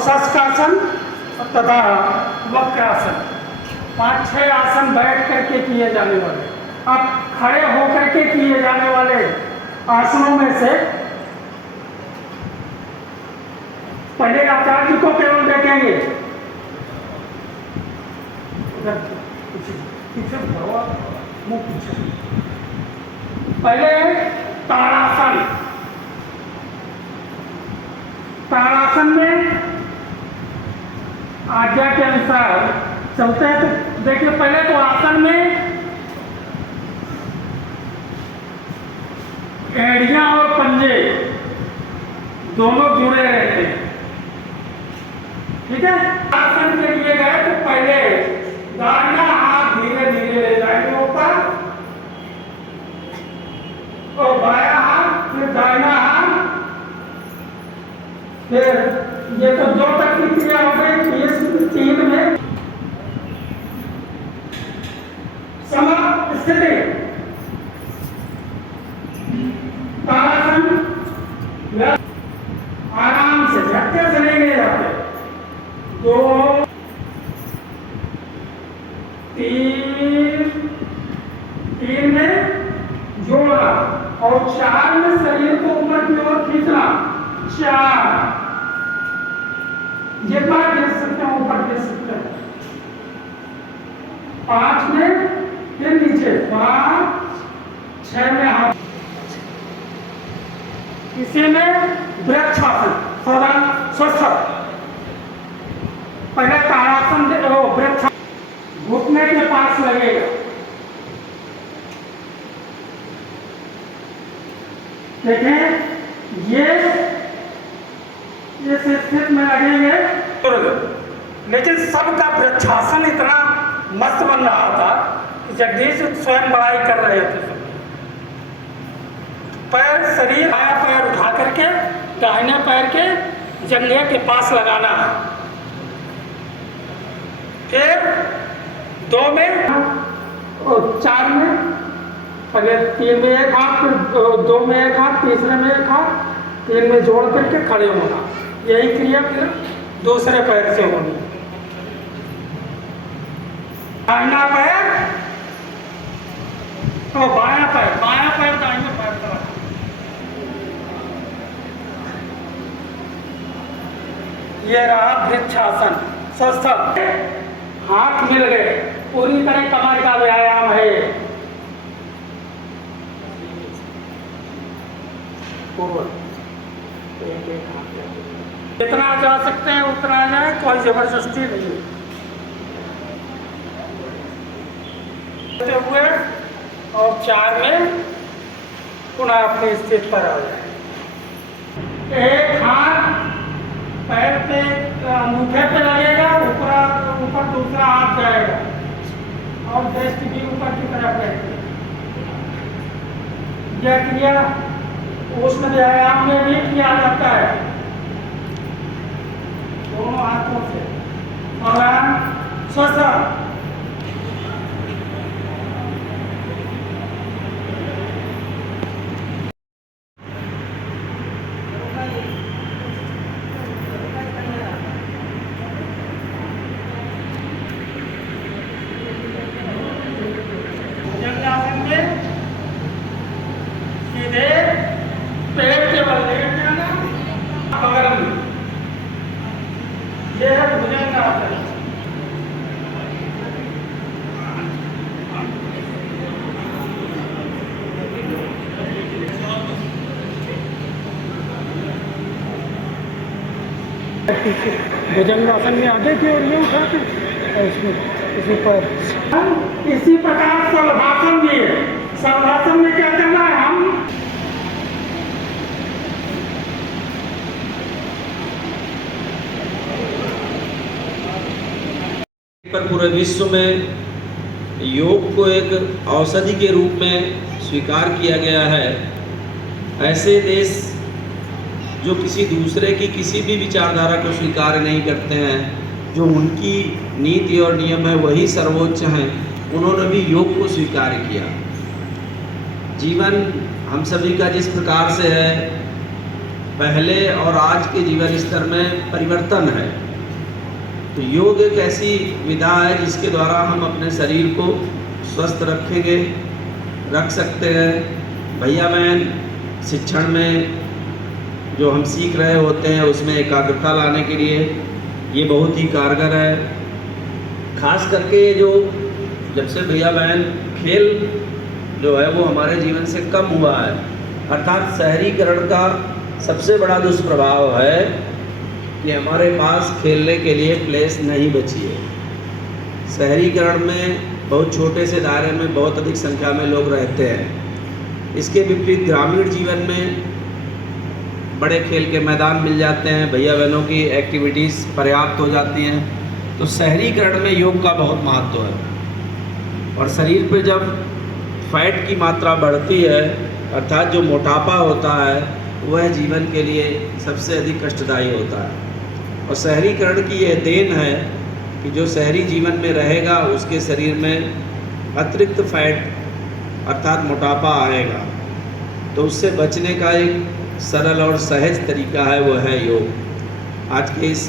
शशकासन तथा वक्रासन, 5-6 आसन बैठ करके किए जाने वाले। अब खड़े होकर के किए जाने वाले आसनों में से पहले आचार्य जी को केवल देखेंगे, पहले ताड़ासन। ताड़ासन में आज्ञा के अनुसार चलते हैं। तो देखिए, पहले तो आसन में एड़ियां और पंजे दोनों जुड़े रहते हैं, ठीक है। आसन में लिए गए तो पहले दाहिना हाथ धीरे धीरे ले जाएंगे ऊपर, और बाया हाथ, फिर दाहिना हाथ, फिर ये तो जो तक की क्रिया हो गई। इस 3 में स्थिति ताड़ासन, आराम से झटके से नहीं ले जाते। 2 3 में जोड़ना, और 4 में शरीर को ऊपर की ओर खींचना। 4 जितना गिर सकते हैं ऊपर गिर सकते हैं। 5 में फिर नीचे, 5 6 में हाथ। इसी में वृक्षासन, स्वस्थ। पहले ताड़ासन वृक्ष घुटने के पास लगेगा, देखें ये इस स्थिति में लगेंगे। लेकिन सबका वृक्षासन इतना मस्त बन रहा था कि जगदीश स्वयं बड़ाई कर रहे थे। पैर, शरीर, बायां पैर उठा करके दाहिने पैर के जंघे के पास लगाना है। फिर 2 में और 4 में, पहले 3 में एक हाथ, फिर 2 में एक हाथ, तीसरे में एक हाथ, 3 में जोड़ करके खड़े होना। यही क्रिया फिर दूसरे पैर से होनी। दाहिना पैर और बायां पैर दाहिने पैर पर। ये रहा वृक्षासन, स्वस्थ। हाथ मिल गए, पूरी तरह कमर का व्यायाम है। जितना जा सकते हैं उतना जाए, कोई जबरदस्ती नहीं हुए। और 4 में पुनः अपनी स्थिति पर आ जाए। एक हाथ पैर पे अंगूठे पे लगेगा, ऊपर दूसरा हाथ जाएगा और दृष्टि भी ऊपर की तरफ रहेगी। यह क्रिया उष्ण व्यायाम में भी किया जाता है, दोनों हाथों से। और स्वस्थ। सीधे पेट के बल लेट जाना, बगल में। ये है भुजंगासन। भुजंगासन में आगे की ओर ये उठाते और इसमें इसी पर। इसी प्रकार शलभासन भी है। शलभासन में क्या करना है, हम पर पूरे विश्व में योग को एक औषधि के रूप में स्वीकार किया गया है। ऐसे देश जो किसी दूसरे की किसी भी विचारधारा को स्वीकार नहीं करते हैं, जो उनकी नीति और नियम है वही सर्वोच्च हैं, उन्होंने भी योग को स्वीकार किया। जीवन हम सभी का जिस प्रकार से है, पहले और आज के जीवन स्तर में परिवर्तन है। तो योग एक ऐसी विधा है जिसके द्वारा हम अपने शरीर को स्वस्थ रख सकते हैं। भैया बहन शिक्षण में जो हम सीख रहे होते हैं उसमें एकाग्रता लाने के लिए ये बहुत ही कारगर है। खास करके जो जब से भैया बहन खेल जो है वो हमारे जीवन से कम हुआ है, अर्थात शहरीकरण का सबसे बड़ा दुष्प्रभाव है कि हमारे पास खेलने के लिए प्लेस नहीं बची है। शहरीकरण में बहुत छोटे से दायरे में बहुत अधिक संख्या में लोग रहते हैं। इसके विपरीत ग्रामीण जीवन में बड़े खेल के मैदान मिल जाते हैं, भैया बहनों की एक्टिविटीज़ पर्याप्त हो जाती हैं। तो शहरीकरण में योग का बहुत महत्व है। और शरीर पे जब फैट की मात्रा बढ़ती है, अर्थात जो मोटापा होता है, वह जीवन के लिए सबसे अधिक कष्टदायी होता है। और शहरीकरण की यह देन है कि जो शहरी जीवन में रहेगा उसके शरीर में अतिरिक्त फैट अर्थात मोटापा आएगा। तो उससे बचने का एक सरल और सहज तरीका है, वो है योग। आज के इस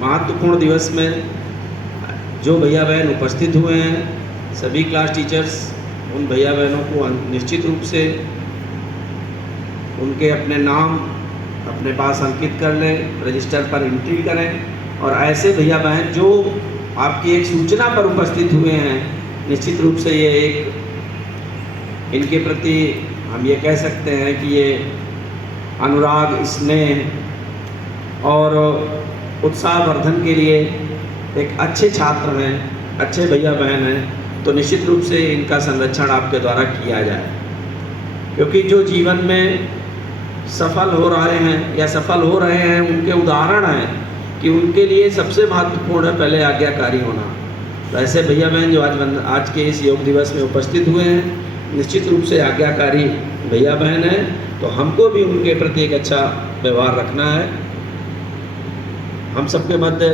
महत्वपूर्ण दिवस में जो भैया बहन उपस्थित हुए हैं, सभी क्लास टीचर्स उन भैया बहनों को निश्चित रूप से उनके अपने नाम अपने पास अंकित कर लें, रजिस्टर पर एंट्री करें। और ऐसे भैया बहन जो आपकी एक सूचना पर उपस्थित हुए हैं, निश्चित रूप से ये एक इनके प्रति हम ये कह सकते हैं कि ये अनुराग, स्नेह और उत्साहवर्धन के लिए एक अच्छे छात्र हैं, अच्छे भैया बहन हैं। तो निश्चित रूप से इनका संरक्षण आपके द्वारा किया जाए, क्योंकि जो जीवन में सफल हो रहे हैं या सफल हो रहे हैं उनके उदाहरण हैं कि उनके लिए सबसे महत्वपूर्ण है पहले आज्ञाकारी होना। तो ऐसे भैया बहन जो आज के इस योग दिवस में उपस्थित हुए हैं, निश्चित रूप से आज्ञाकारी भैया बहन हैं। तो हमको भी उनके प्रति एक अच्छा व्यवहार रखना है। हम सबके मध्य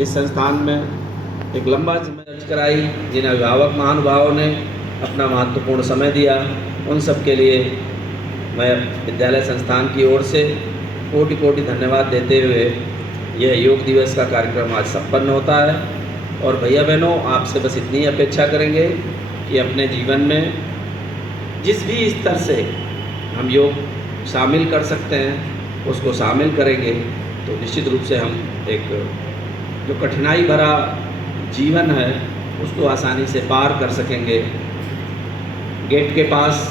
इस संस्थान में एक लंबा समय दर्ज कराई, जिन अभिभावक महानुभावों ने अपना महत्वपूर्ण समय दिया, उन सब के लिए मैं विद्यालय संस्थान की ओर से कोटि कोटि धन्यवाद देते हुए यह योग दिवस का कार्यक्रम आज संपन्न होता है। और भैया बहनों, आपसे बस इतनी अपेक्षा करेंगे कि अपने जीवन में जिस भी स्तर से हम योग शामिल कर सकते हैं उसको शामिल करेंगे तो निश्चित रूप से हम एक जो कठिनाई भरा जीवन है उसको आसानी से पार कर सकेंगे। गेट के पास